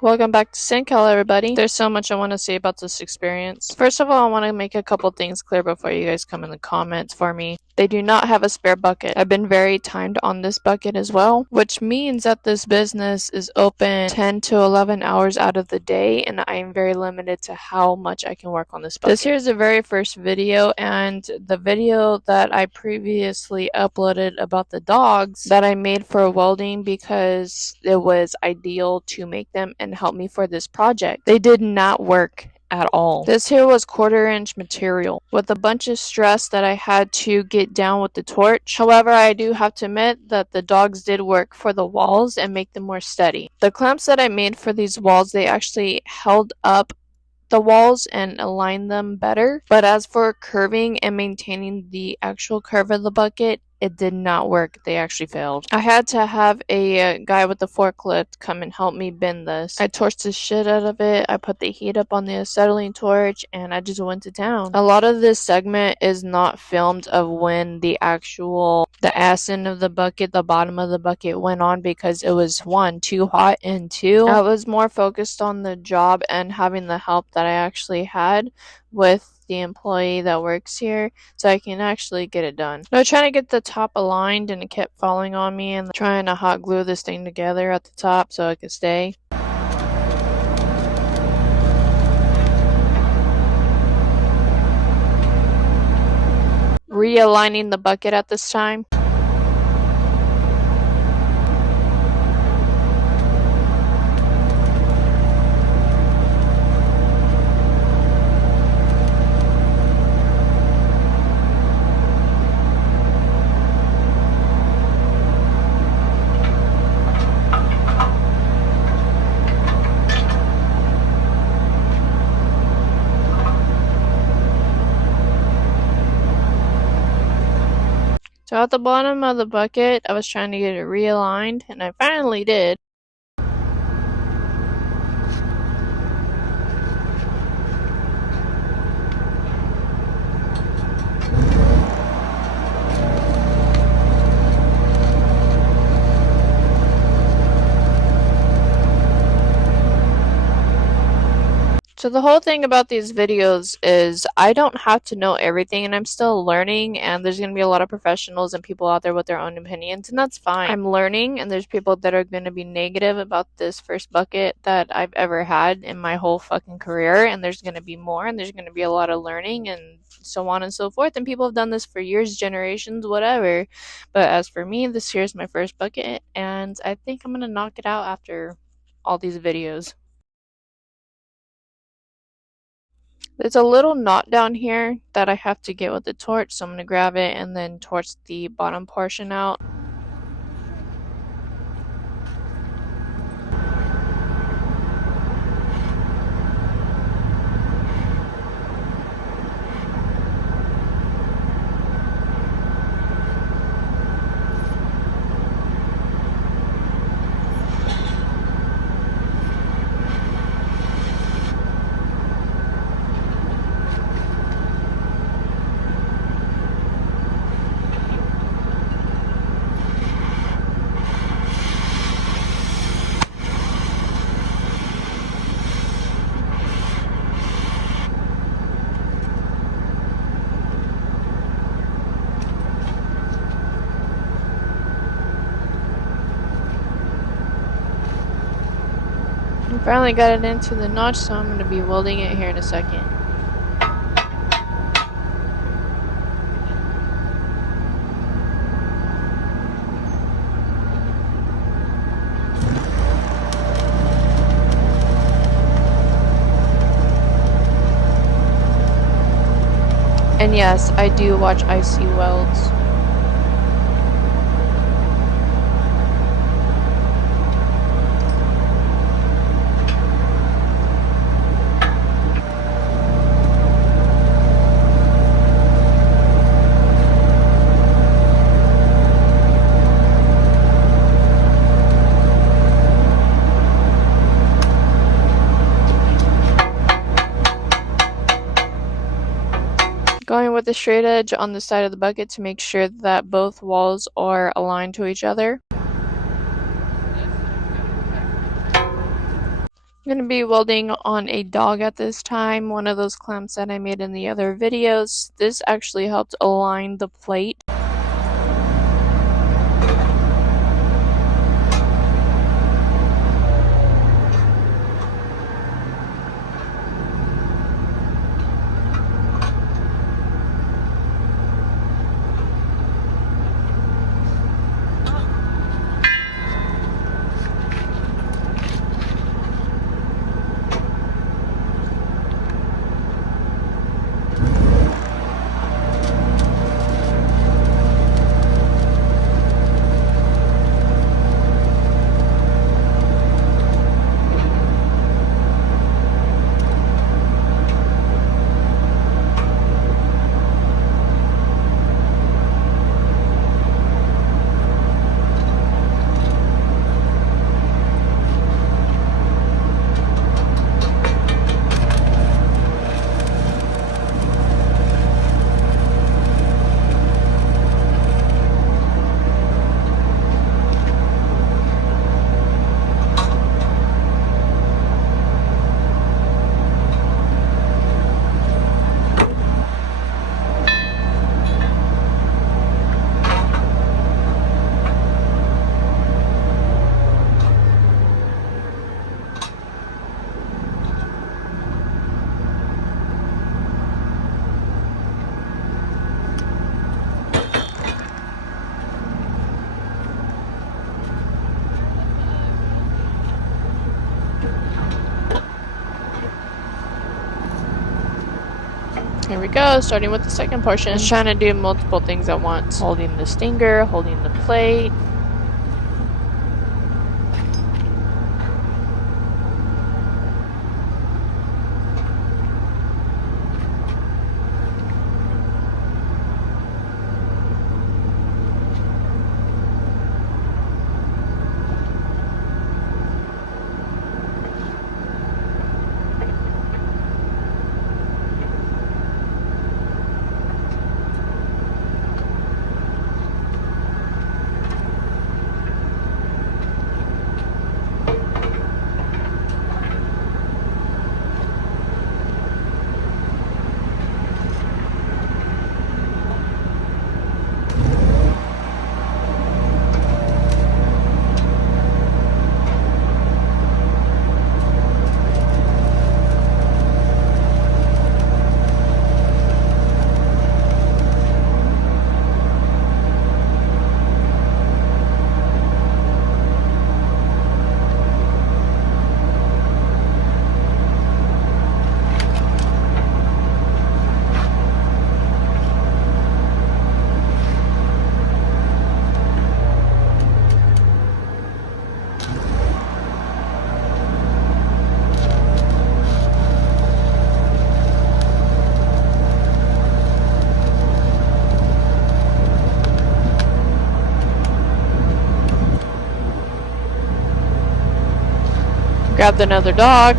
Welcome back to SandCal, everybody. There's so much I want to say about this experience. First of all, I want to make a couple things clear before you guys come in the comments for me. They do not have a spare bucket. I've been very timed on this bucket as well, which means that this business is open 10 to 11 hours out of the day, and I am very limited to how much I can work on this bucket. This here is the very first video, and the video that I previously uploaded about the dogs that I made for welding because it was ideal to make them and help me for this project. They did not work at all. This here was 1/4 inch material with a bunch of stress that I had to get down with the torch. However, I do have to admit that the dogs did work for the walls and make them more steady. The clamps that I made for these walls, they actually held up the walls and aligned them better. But as for curving and maintaining the actual curve of the bucket, it did not work. They actually failed. I had to have a guy with the forklift come and help me bend this. I torched the shit out of it. I put the heat up on the acetylene torch and I just went to town. A lot of this segment is not filmed of when the ass end of the bucket, the bottom of the bucket went on because it was one, too hot, and two, I was more focused on the job and having the help that I actually had with the employee that works here so I can actually get it done. I was trying to get the top aligned and it kept falling on me and trying to hot glue this thing together at the top so it could stay. Realigning the bucket at this time. So at the bottom of the bucket, I was trying to get it realigned, and I finally did. So the whole thing about these videos is I don't have to know everything and I'm still learning, and there's going to be a lot of professionals and people out there with their own opinions, and that's fine. I'm learning, and there's people that are going to be negative about this first bucket that I've ever had in my whole fucking career, and there's going to be more, and there's going to be a lot of learning and so on and so forth, and people have done this for years, generations, whatever. But as for me, this here's my first bucket, and I think I'm going to knock it out after all these videos. There's a little knot down here that I have to get with the torch, so I'm going to grab it and then torch the bottom portion out. I finally got it into the notch, so I'm going to be welding it here in a second. And yes, I do watch IC welds. Going with the straight edge on the side of the bucket to make sure that both walls are aligned to each other. I'm going to be welding on a dog at this time, one of those clamps that I made in the other videos. This actually helped align the plate. Here we go, starting with the second portion. Just trying to do multiple things at once. Holding the stinger, holding the plate. Grabbed another dog.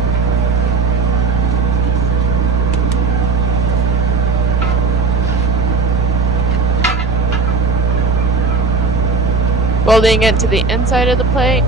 Welding it to the inside of the plate.